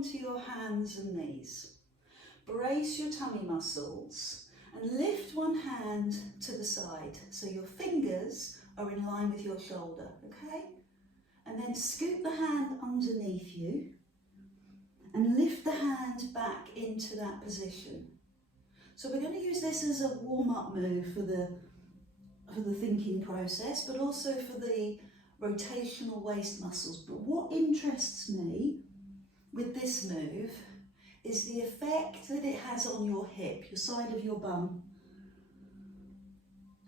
onto your hands and knees. Brace your tummy muscles and lift one hand to the side so your fingers are in line with your shoulder, okay? And then scoop the hand underneath you and lift the hand back into that position. So we're going to use this as a warm-up move for the thinking process, but also for the rotational waist muscles. But what interests me with this move is the effect that it has on your hip, your side of your bum.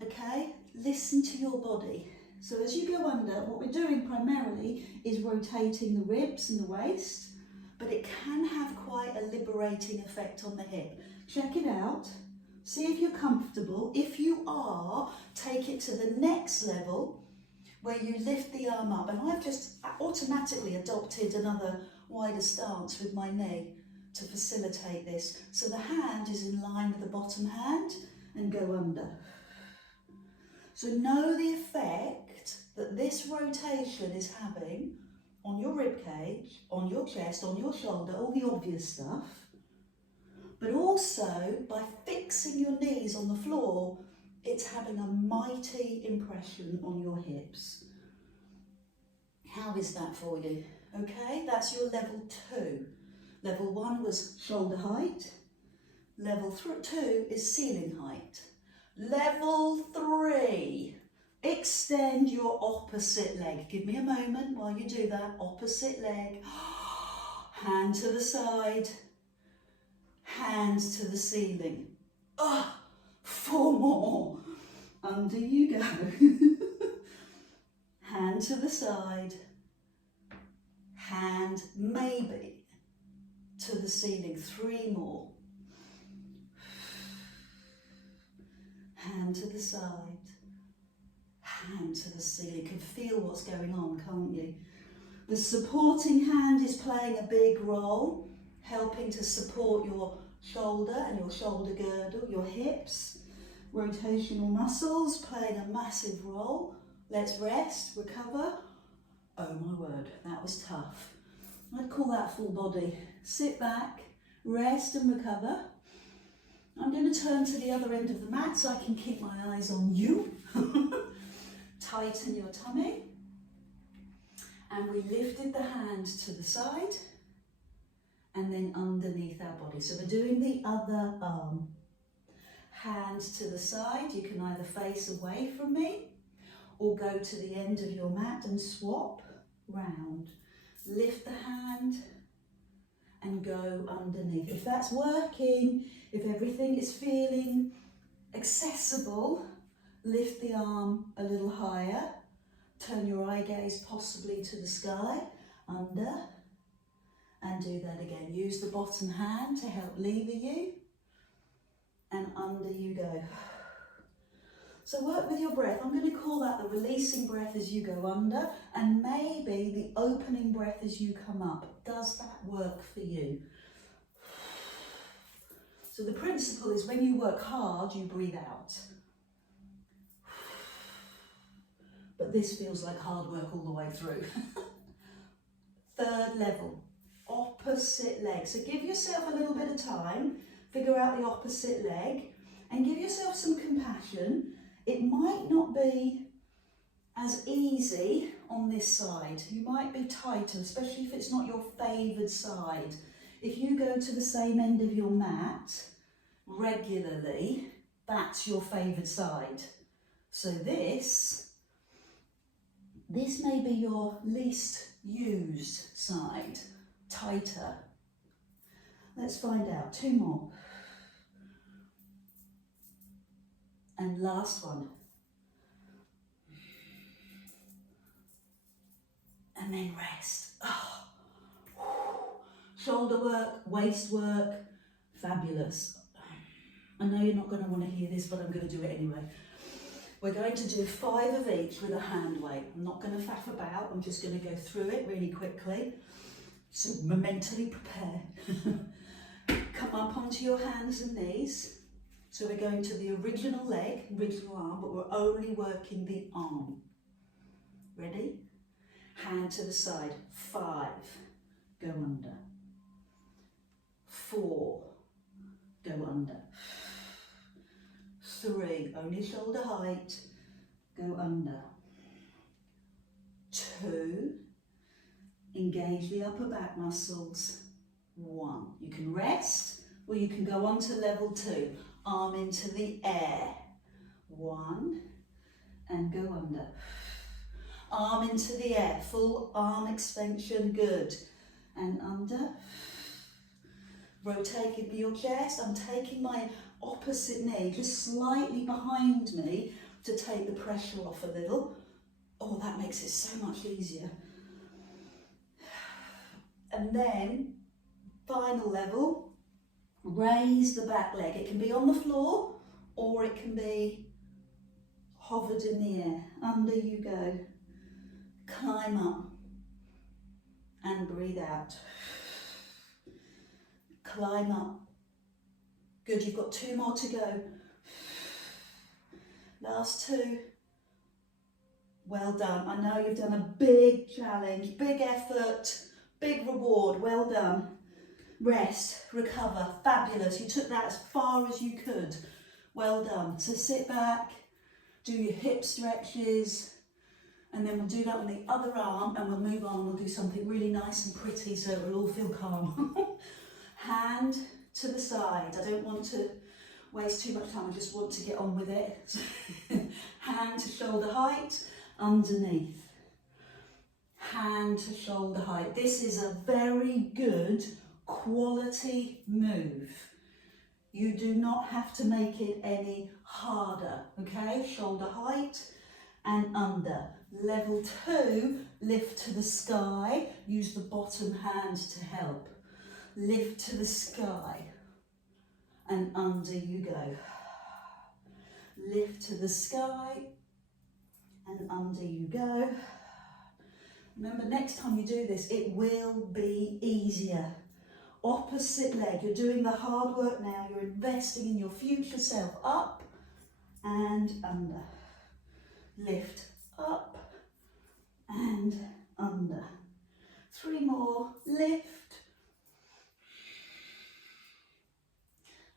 Okay, listen to your body. So as you go under, what we're doing primarily is rotating the ribs and the waist, but it can have quite a liberating effect on the hip. Check it out. See if you're comfortable. If you are, take it to the next level where you lift the arm up. And I've just automatically adopted another wider stance with my knee to facilitate this. So the hand is in line with the bottom hand and go under. So know the effect that this rotation is having on your rib cage, on your chest, on your shoulder, all the obvious stuff. But also, by fixing your knees on the floor, it's having a mighty impression on your hips. How is that for you? Okay, that's your level 2. Level 1 was shoulder height. Level 2 is ceiling height. Level 3, extend your opposite leg. Give me a moment while you do that. Opposite leg. Hand to the side. Hands to the ceiling. 4 more. Under you go. Hand to the side. Hand maybe to the ceiling. 3 more. Hand to the side. Hand to the ceiling. You can feel what's going on, can't you? The supporting hand is playing a big role, helping to support your shoulder and your shoulder girdle, your hips, rotational muscles playing a massive role. Let's rest, recover. Oh my word, that was tough. I'd call that full body. Sit back, rest and recover. I'm going to turn to the other end of the mat so I can keep my eyes on you. Tighten your tummy. And we lifted the hand to the side and then underneath our body. So we're doing the other arm. Hands to the side. You can either face away from me or go to the end of your mat and swap round. Lift the hand and go underneath. If that's working, if everything is feeling accessible, lift the arm a little higher. Turn your eye gaze possibly to the sky, under, and do that again. Use the bottom hand to help lever you, and under you go. So work with your breath. I'm going to call that the releasing breath as you go under, and maybe the opening breath as you come up. Does that work for you? So the principle is when you work hard, you breathe out. But this feels like hard work all the way through. Third level, opposite leg. So give yourself a little bit of time, figure out the opposite leg, and give yourself some compassion. It might not be as easy on this side. You might be tighter, especially if it's not your favoured side. If you go to the same end of your mat regularly, that's your favoured side. So this may be your least used side, tighter. Let's find out. 2 more. And last one. And then rest. Shoulder work, waist work, fabulous. I know you're not going to want to hear this, but I'm going to do it anyway. We're going to do 5 of each with a hand weight. I'm not going to faff about, I'm just going to go through it really quickly. So mentally prepare. Come up onto your hands and knees. So we're going to the original leg, original arm, but we're only working the arm. Ready? Hand to the side, 5, go under. only shoulder height, go under. 2, engage the upper back muscles. 1, you can rest or you can go on to level 2, arm into the air. 1, and go under. Arm into the air, full arm extension, good. And under. Rotate, give me your chest. I'm taking my opposite knee just slightly behind me to take the pressure off a little. Oh, that makes it so much easier. And then, final level, raise the back leg. It can be on the floor or it can be hovered in the air. Under you go. Climb up and breathe out. Climb up. Good, you've got 2 more to go. Last 2. Well done. I know you've done a big challenge, big effort, big reward. Well done. Rest, recover, fabulous. You took that as far as you could. Well done. So sit back, do your hip stretches, and then we'll do that on the other arm and we'll move on and we'll do something really nice and pretty so it will all feel calm. Hand to the side. I don't want to waste too much time, I just want to get on with it. Hand to shoulder height, underneath. Hand to shoulder height. This is a very good quality move. You do not have to make it any harder, okay? Shoulder height and under. Level 2, lift to the sky. Use the bottom hand to help. Lift to the sky and under you go. Lift to the sky and under you go. Remember, next time you do this, it will be easier. Opposite leg, you're doing the hard work now, you're investing in your future self. Up and under. Lift up and under. 3 more, lift.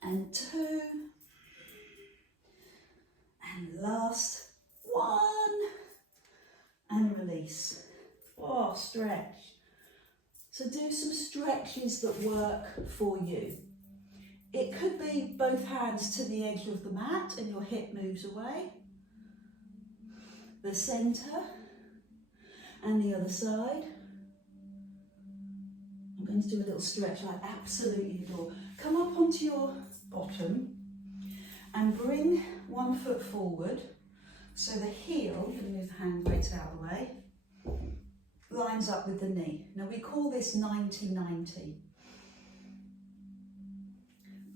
And 2. And last 1. And release. Oh, stretch. So do some stretches that work for you. It could be both hands to the edge of the mat and your hip moves away. The centre and the other side. I'm going to do a little stretch I absolutely adore. Come up onto your bottom and bring one foot forward so the heel, you move the hand weights out of the way, lines up with the knee. Now we call this 90-90.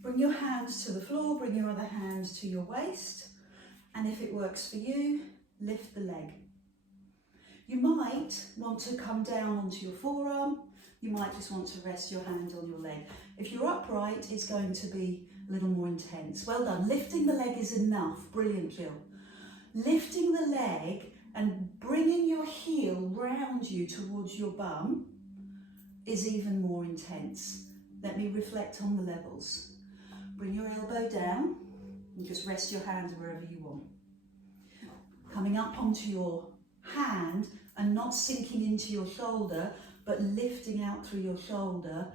Bring your hands to the floor, bring your other hand to your waist, and if it works for you, lift the leg. You might want to come down onto your forearm, you might just want to rest your hand on your leg. If you're upright, it's going to be a little more intense. Well done. Lifting the leg is enough. Brilliant, Jill. Lifting the leg and bringing your heel round you towards your bum is even more intense. Let me reflect on the levels. Bring your elbow down and just rest your hand wherever you want. Coming up onto your hand and not sinking into your shoulder, but lifting out through your shoulder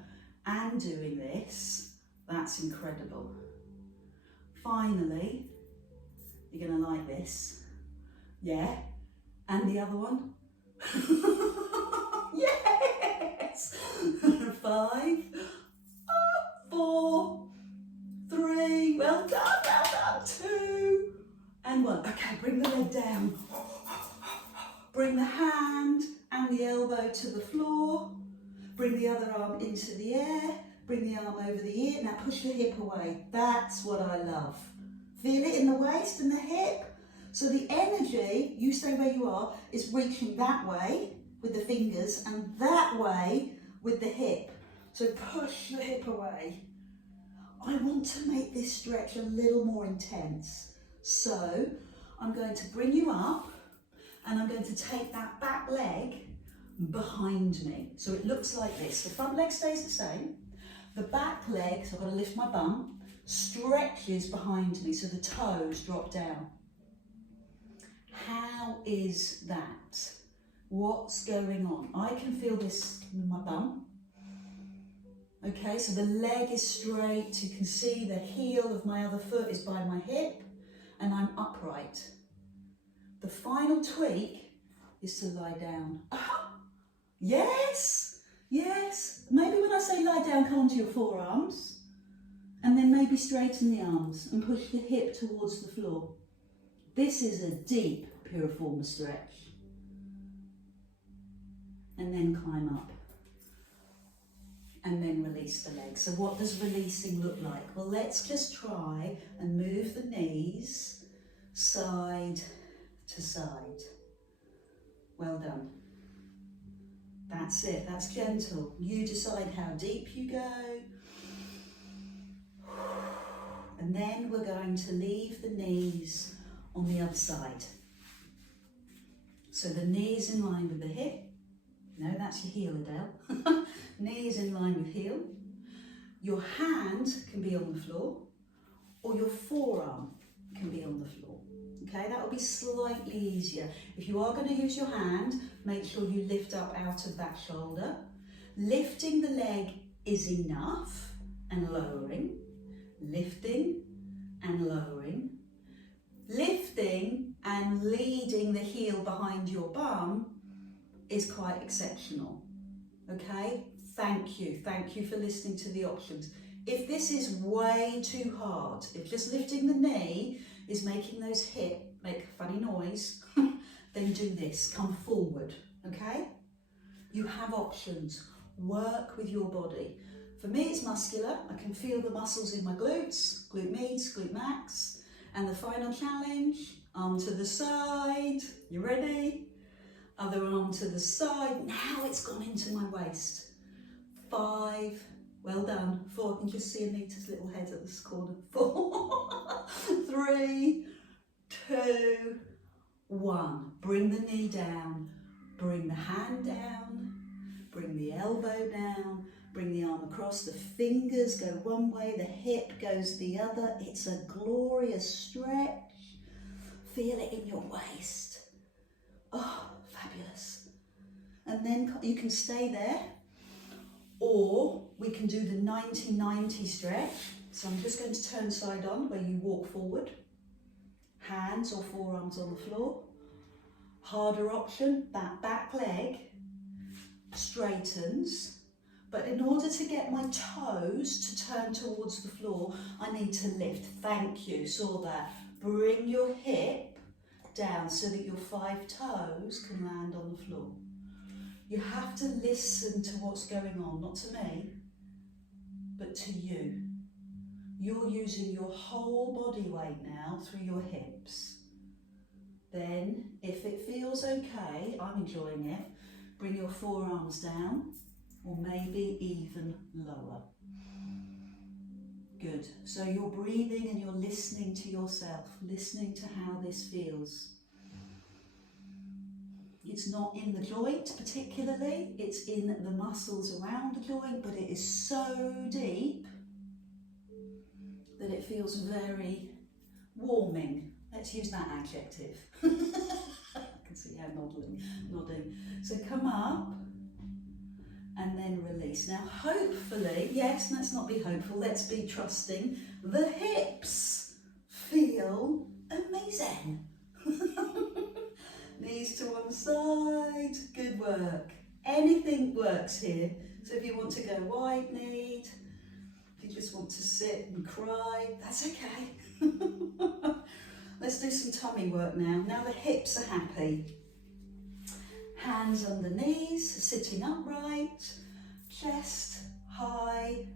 and doing this, that's incredible. Finally, you're going to like this. Yeah. And the other one. Yes! 5, 4, 3, well done, 2, and 1. Okay, bring the leg down. Bring the hand and the elbow to the floor. Bring the other arm into the air. Bring the arm over the ear. Now push the hip away. That's what I love. Feel it in the waist and the hip. So the energy, you stay where you are, is reaching that way with the fingers and that way with the hip. So push the hip away. I want to make this stretch a little more intense. So I'm going to bring you up and I'm going to take that back leg behind me. So it looks like this. The front leg stays the same. The back leg, so I've got to lift my bum, stretches behind me so the toes drop down. How is that? What's going on? I can feel this in my bum. Okay, so the leg is straight. You can see the heel of my other foot is by my hip and I'm upright. The final tweak is to lie down. Yes, yes. Maybe when I say lie down, come onto your forearms and then maybe straighten the arms and push the hip towards the floor. This is a deep piriformis stretch. And then climb up. And then release the legs. So what does releasing look like? Well, let's just try and move the knees side to side. Well done. That's it, that's gentle. You decide how deep you go. And then we're going to leave the knees on the other side. So the knees in line with the hip. No, that's your heel, Adele. Knees in line with heel. Your hand can be on the floor or your forearm can be on the floor. Okay, that will be slightly easier. If you are going to use your hand, make sure you lift up out of that shoulder. Lifting the leg is enough and lowering. Lifting and lowering. Lifting and leading the heel behind your bum is quite exceptional. Okay, thank you for listening to the options. If this is way too hard, if just lifting the knee is making those hips make a funny noise, then do this, come forward, okay? You have options, work with your body. For me it's muscular, I can feel the muscles in my glutes, glute medius, glute max, and the final challenge, arm to the side, you ready? Other arm to the side, now it's gone into my waist. 5, well done. 4, you can just see Anita's little head at this corner. 4, 3, 2, 1. Bring the knee down, bring the hand down, bring the elbow down, bring the arm across, the fingers go one way, the hip goes the other. It's a glorious stretch. Feel it in your waist. Oh, fabulous. And then you can stay there, or we can do the 90-90 stretch. So I'm just going to turn side on, where you walk forward, hands or forearms on the floor. Harder option, that back leg straightens, but in order to get my toes to turn towards the floor, I need to lift. Thank you, saw that. Bring your hip down so that your 5 toes can land on the floor. You have to listen to what's going on, not to me, but to you. You're using your whole body weight now through your hips. Then, if it feels okay, I'm enjoying it, bring your forearms down, or maybe even lower. Good. So you're breathing and you're listening to yourself, listening to how this feels. It's not in the joint particularly, it's in the muscles around the joint, but it is so deep that it feels very warming. Let's use that adjective. I can see how nodding. So come up and then release. Now hopefully, yes, let's not be hopeful, let's be trusting. The hips feel amazing. Knees to one side, good work. Anything works here. So if you want to go wide kneed, if you just want to sit and cry, that's okay. Let's do some tummy work now. Now the hips are happy. Hands on the knees, sitting upright, chest high,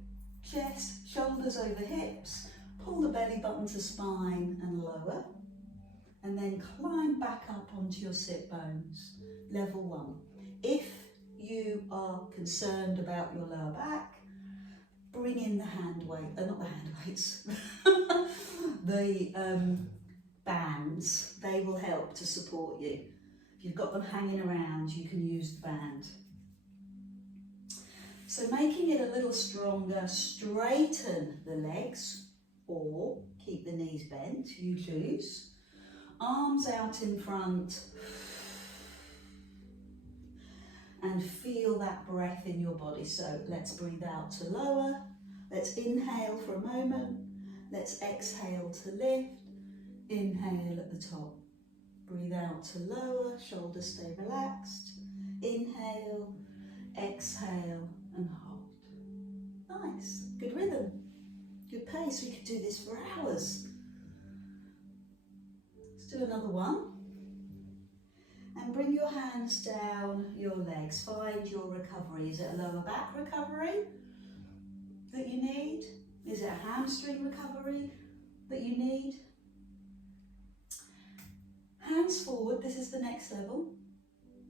chest, shoulders over hips, pull the belly button to spine and lower, and then climb back up onto your sit bones, level 1. If you are concerned about your lower back, bring in the hand weight, not the hand weights, the bands, they will help to support you. If you've got them hanging around, you can use the band. So making it a little stronger, straighten the legs or keep the knees bent, you choose. Arms out in front. And feel that breath in your body. So let's breathe out to lower. Let's inhale for a moment. Let's exhale to lift. Inhale at the top. Breathe out to lower. Shoulders stay relaxed. Inhale, exhale, and hold. Nice. Good rhythm. Good pace. We could do this for hours. Let's do another one. And bring your hands down your legs. Find your recovery. Is it a lower back recovery that you need? Is it a hamstring recovery that you need? Hands forward. This is the next level.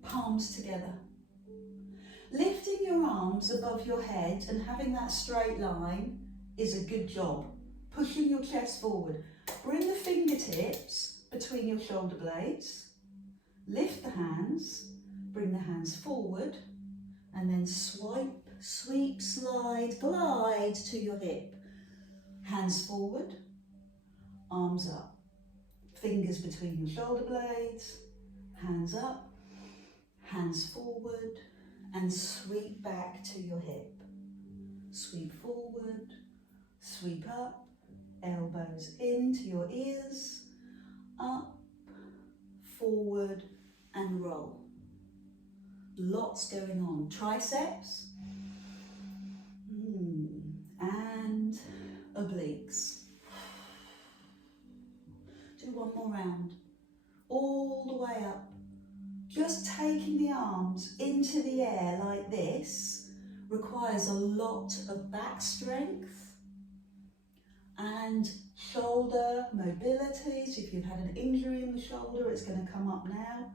Palms together. Lifting your arms above your head and having that straight line is a good job. Pushing your chest forward. Bring the fingertips between your shoulder blades. Lift the hands, bring the hands forward, and then swipe, sweep, slide, glide to your hip. Hands forward, arms up. Fingers between your shoulder blades, hands up, hands forward, and sweep back to your hip. Sweep forward, sweep up, elbows into your ears, up, forward, and roll. Lots going on. Triceps and obliques. Do one more round. All the way up. Just taking the arms into the air like this requires a lot of back strength and shoulder mobility. So if you've had an injury in the shoulder, it's going to come up now.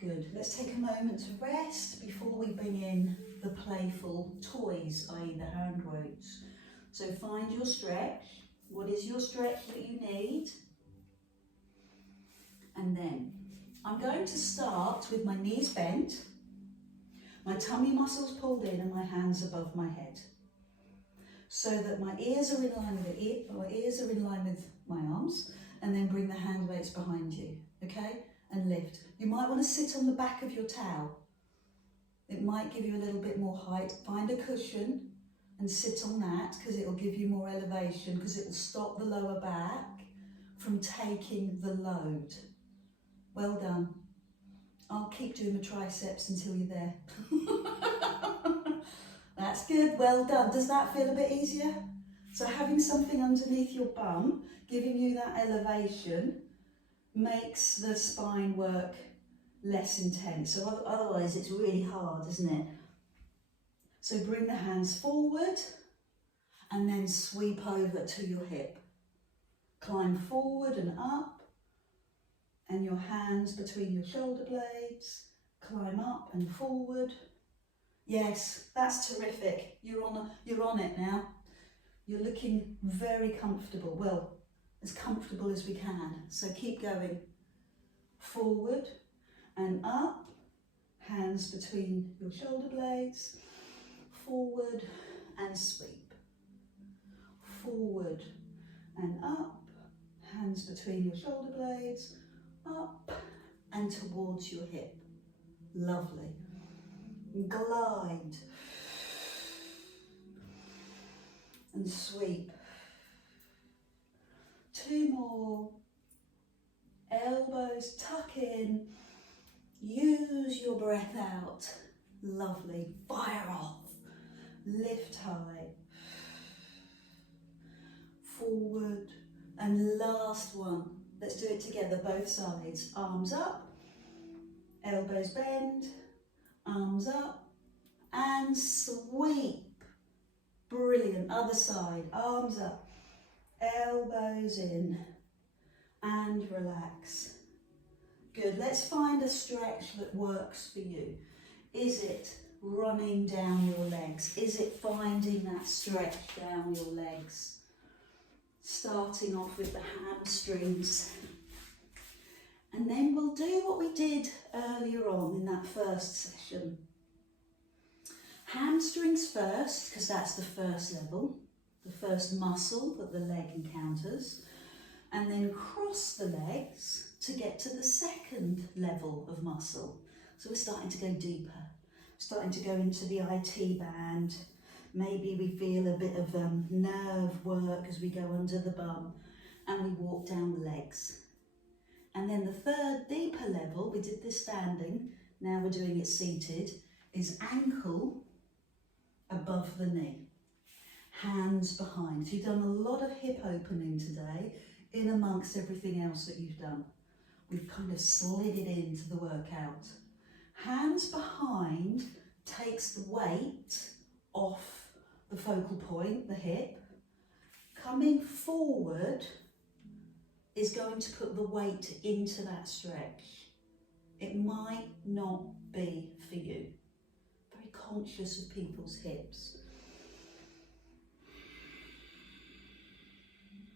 Good. Let's take a moment to rest before we bring in the playful toys, i.e. the hand weights. So find your stretch. What is your stretch that you need? And then I'm going to start with my knees bent, my tummy muscles pulled in and my hands above my head. So that my ears are in line with my arms, and then bring the hand weights behind you, okay? And lift. You might want to sit on the back of your towel. It might give you a little bit more height. Find a cushion and sit on that because it will give you more elevation, because it will stop the lower back from taking the load. Well done. I'll keep doing the triceps until you're there. That's good, well done. Does that feel a bit easier? So having something underneath your bum, giving you that elevation, makes the spine work less intense. So otherwise it's really hard, isn't it? So bring the hands forward and then sweep over to your hip. Climb forward and up, and your hands between your shoulder blades. Climb up and forward. Yes, that's terrific. You're on it now. You're looking very comfortable. Well, as comfortable as we can. So keep going. Forward and up. Hands between your shoulder blades. Forward and sweep. Forward and up. Hands between your shoulder blades. Up and towards your hip. Lovely. Glide and sweep. Two more. Elbows tuck in. Use your breath out. Lovely. Fire off. Lift high. Forward. And last one. Let's do it together, both sides. Arms up. Elbows bend. Arms up and sweep. Brilliant. Other side. Arms up. Elbows in and relax. Good. Let's find a stretch that works for you. Is it running down your legs? Is it finding that stretch down your legs? Starting off with the hamstrings. And then we'll do what we did earlier on in that first session. Hamstrings first, because that's the first level, the first muscle that the leg encounters. and then cross the legs to get to the second level of muscle. So we're starting to go deeper, starting to go into the IT band. Maybe we feel a bit of nerve work as we go under the bum, and we walk down the legs. And then the third deeper level, we did this standing, now we're doing it seated, is ankle above the knee, hands behind. So you've done a lot of hip opening today in amongst everything else that you've done. We've kind of slid it into the workout. Hands behind takes the weight off the focal point, the hip. Coming forward is going to put the weight into that stretch. It might not be for you. Very conscious of people's hips.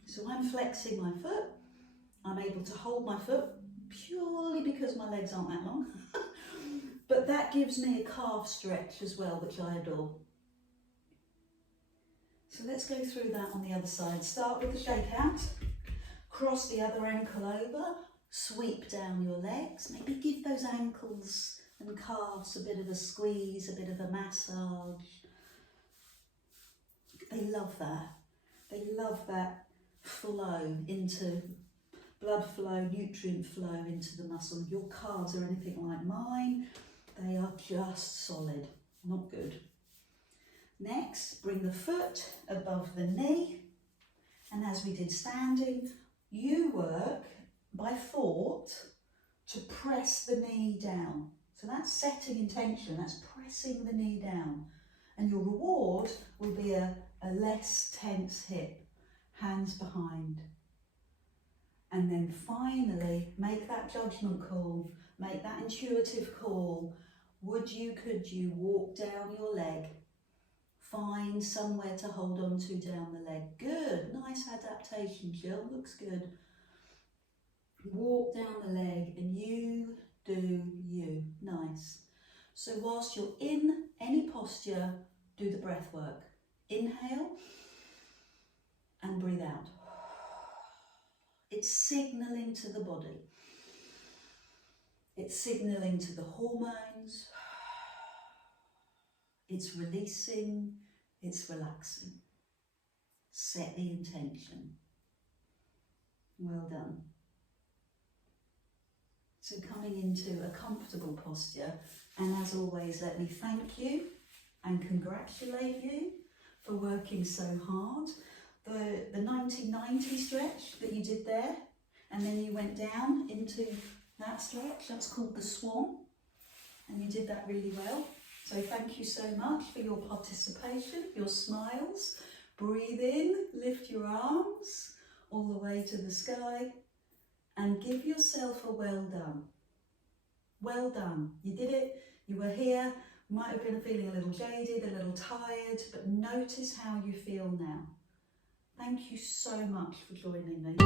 So I'm flexing my foot. I'm able to hold my foot purely because my legs aren't that long. But that gives me a calf stretch as well, which I adore. So let's go through that on the other side. Start with the shakeout. Cross the other ankle over, sweep down your legs, maybe give those ankles and calves a bit of a squeeze, a bit of a massage. They love that. They love that flow into blood flow, nutrient flow into the muscle. Your calves are anything like mine, they are just solid, not good. Next, bring the foot above the knee, and as we did standing, you work by thought to press the knee down. So that's setting intention, that's pressing the knee down. And your reward will be a less tense hip, hands behind. And then finally, make that judgment call, make that intuitive call. Would you, could you walk down your leg? Find somewhere to hold on to down the leg. Good, nice adaptation, Jill, looks good. Walk down the leg and you do you, nice. So whilst you're in any posture, do the breath work. Inhale and breathe out. It's signalling to the body. It's signalling to the hormones. It's releasing, it's relaxing. Set the intention. Well done. So coming into a comfortable posture, and as always, let me thank you and congratulate you for working so hard. The 90-90 stretch that you did there, and then you went down into that stretch, that's called the swan, and you did that really well. So thank you so much for your participation, your smiles. Breathe in, lift your arms all the way to the sky, and give yourself a well done. Well done, you did it, you were here, might have been feeling a little jaded, a little tired, but notice how you feel now. Thank you so much for joining me.